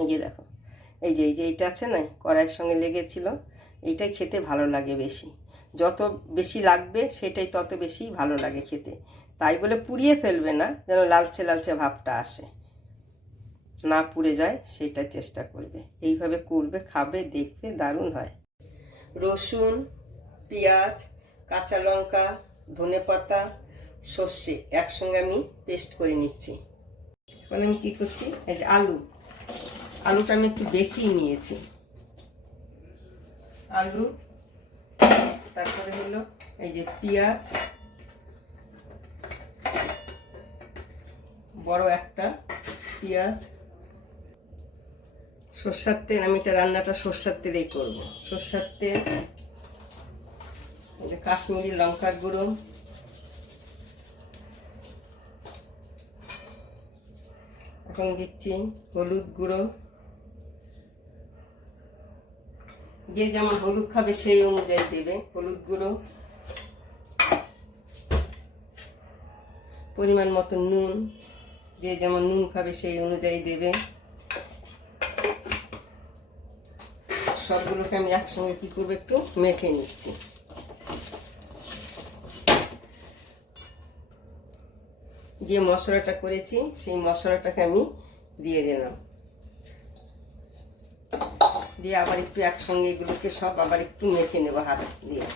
এই যে দেখো, এই যে এইটা আছে না, কড়াইয়ের সঙ্গে লেগেছিল, এইটাই খেতে ভালো লাগে বেশি। যত বেশি লাগবে সেটাই তত বেশি ভালো লাগে খেতে। তাই বলে পুড়িয়ে ফেলবে না, যেন লালচে লালচে ভাবটা আসে, না পুড়ে যায় সেটা চেষ্টা করবে। এইভাবে করবে, খাবে, দেখবে দারুণ হয়। রসুন, পেঁয়াজ, কাঁচা লঙ্কা, ধনেপাতা, সর্ষে একসঙ্গে আমি পেস্ট করে নিচ্ছি। এখন আমি কী করছি, এই যে আলুটা আমি একটু বেশি নিয়েছি। আলু, তারপরে হলো এই যে পেঁয়াজ, বড় একটা পেঁয়াজ, সর্ষের তেল, আমি এটা রান্নাটা সর্ষের তেলেই করবো। সর্ষের তেল, এই যে কাশ্মীরি লঙ্কার গুঁড়ো, এখন দিচ্ছি হলুদ গুঁড়ো, যে যেমন হলুদ খাবে সেই অনুযায়ী দেবে হলুদ গুঁড়ো, পরিমাণ মতো নুন, যে যেমন নুন খাবে সেই অনুযায়ী দেবে। সবগুলোকে আমি একসঙ্গে কী করবো, একটু মেখে নিচ্ছি। যে মশলাটা করেছি সেই মশলাটাকে আমি দিয়ে দিলাম, দিয়ে আবার একটু একসঙ্গে এগুলোকে সব আবার একটু মেখে নেবো হাত দিয়ে।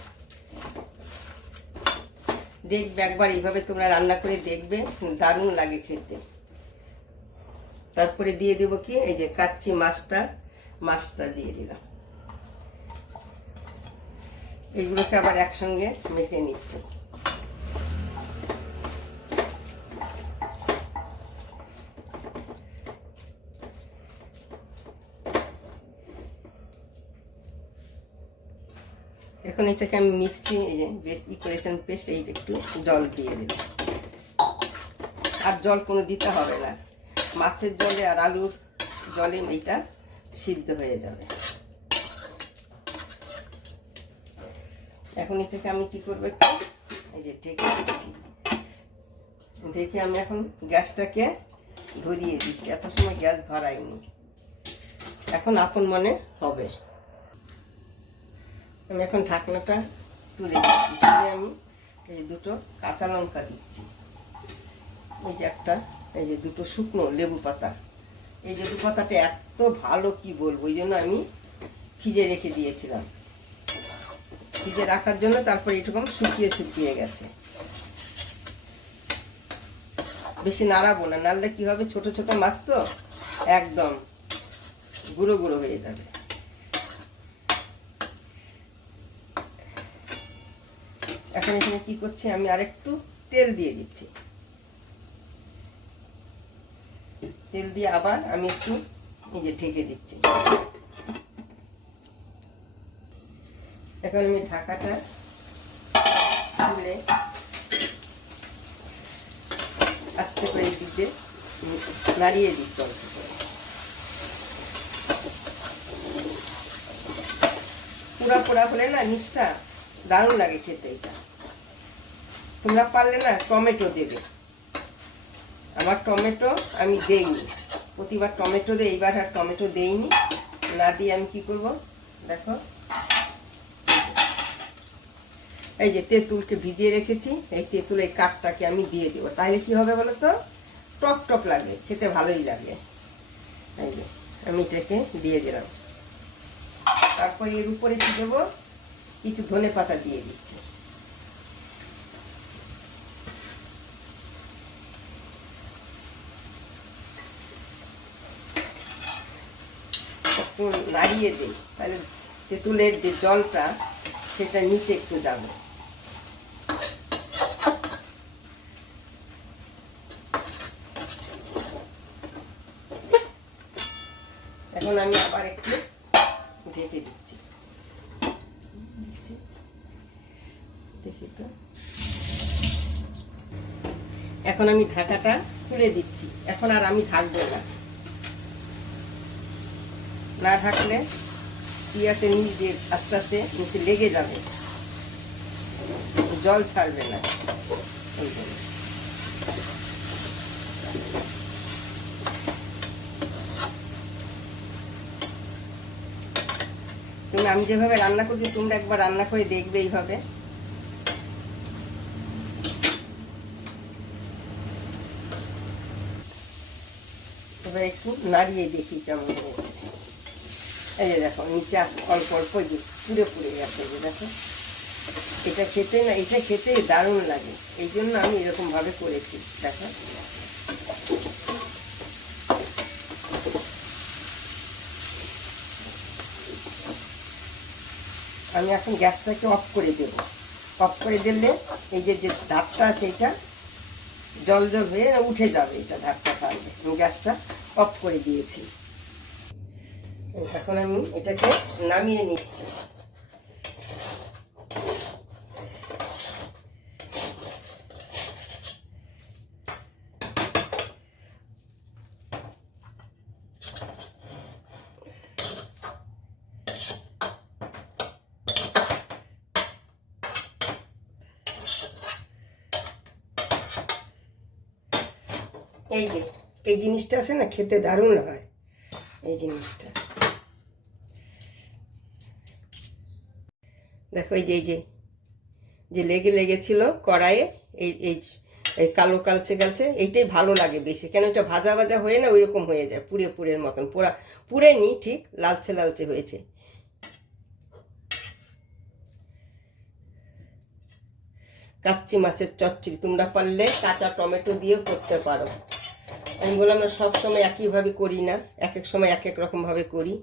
দেখবে একবার এইভাবে তোমরা রান্না করে দেখবে, দারুণ লাগে খেতে। তারপরে দিয়ে দেবো কি, এই যে কাচ্চি মাছটা দিয়ে দিলাম। এইগুলোকে আবার একসঙ্গে মেখে নিচ্ছি। এখন এটাকে আমি মিক্সি, এই যে ই করেছেন পেস্ট, এইটা একটু জল দিয়ে দিলাম। আর জল কোনো দিতে হবে না, মাছের জলে আর আলুর জলে এইটা সিদ্ধ হয়ে যাবে। এখন এটাকে আমি কি করবো, একটু এই যে ঢেকে দিচ্ছি। ঢেকে আমি এখন গ্যাসটাকে ধরিয়ে দিচ্ছি, এত সময় গ্যাস ধরাইনি, এখন আপন মনে হবে। আমি এখন ঢাকনাটা তুলে দিচ্ছি, তুলে আমি এই যে দুটো কাঁচা লঙ্কা দিচ্ছি, এই যে একটা, এই যে দুটো শুকনো লেবু পাতা। এই লেবু পাতাটা এত ভালো কি বলবো, ওই জন্য আমি ফ্রিজে রেখে দিয়েছিলাম। ফ্রিজে রাখার জন্য তারপরে এরকম শুকিয়ে গেছে। বেশি নাড়াবো না, নাড়লে কি হবে, ছোট ছোট মাছ তো একদম গুঁড়ো গুঁড়ো হয়ে যাবে। এখন এখানে কি করছি, আমি আরেকটু তেল দিয়ে দিচ্ছি। তেল দিয়ে আবার আমি একটু এই যে ঢেকে দিচ্ছি। এখন আমি ঢাকাটা তুলে আস্তে করে এই দিক দিয়ে নাড়িয়ে দিচ্ছি অল্প করে। পোড়া পোড়া হলে না নিচটা দারুণ লাগে খেতে। এটা তোমরা পারলে না টমেটো দেবে, আমার টমেটো আমি দেইনি, প্রতিবার টমেটো দিই, এইবার আর টমেটো দেইনি। না দিয়ে আমি কি করব দেখো, এই যে তেঁতুলকে ভিজিয়ে রেখেছি, এই তেঁতুল এই কাঠটাকে আমি দিয়ে দেবো, তাহলে কি হবে বলো তো, টক টক লাগে, খেতে ভালোই লাগে। এই যে আমি এটাকে দিয়ে দিলাম। তারপরে এর উপরে কি দেবো, কিছু ধনেপাতা দিয়ে দিচ্ছি। নাড়িয়ে দিই, তাহলে তেঁতুলের যে জলটা সেটা নিচে একটু যাবে। এখন আমি আবার একটু ঢেকে দিচ্ছি, দেখি তো। এখন আমি ঢাকাটা খুলে দিচ্ছি, এখন আর আমি ঢাকবো না, না ঢাকলে পিয়াতে নিচ দিয়ে আস্তে আস্তে নিচে লেগে যাবে, জল ছাড়বে না। আমি যেভাবে রান্না করছি তোমরা একবার রান্না করে দেখবে এইভাবে। এবার একটু নাড়িয়ে দেখি কেমন হয়েছে। এই যে দেখো নিচে অল্প অল্প যে পুড়ে পুড়ে গেছে, যে দেখো এটা খেতে দারুণ লাগে, এই জন্য আমি এরকমভাবে করেছি। দেখো আমি এখন গ্যাসটাকে অফ করে দেব। অফ করে দিলে এই যে ধাপটা আছে এটা জল হয়ে উঠে যাবে, এটা ধাপটা পারবে। আমি গ্যাসটা অফ করে দিয়েছি। এখন আমি এটাকে নামিয়ে নিচ্ছি। এই জিনিসটা আছে না, খেতে দারুণ হয় এই জিনিসটা। দেখো এই যে লেগেছিল কড়াইয়ে, এই কালো কালচে এইটাই ভালো লাগে বেশি, কেন এটা ভাজা ভাজা হয়ে না ওইরকম হয়ে যায়, পুরের মতন। পুরে নি ঠিক লালচে হয়েছে। কাচ্চি মাছের চচ্চড়ি তোমরা পারলে কাঁচা টমেটো দিয়েও করতে পারো। আমি বললাম না সব সময় একইভাবে করি না, এক এক সময় এক এক রকমভাবে করি।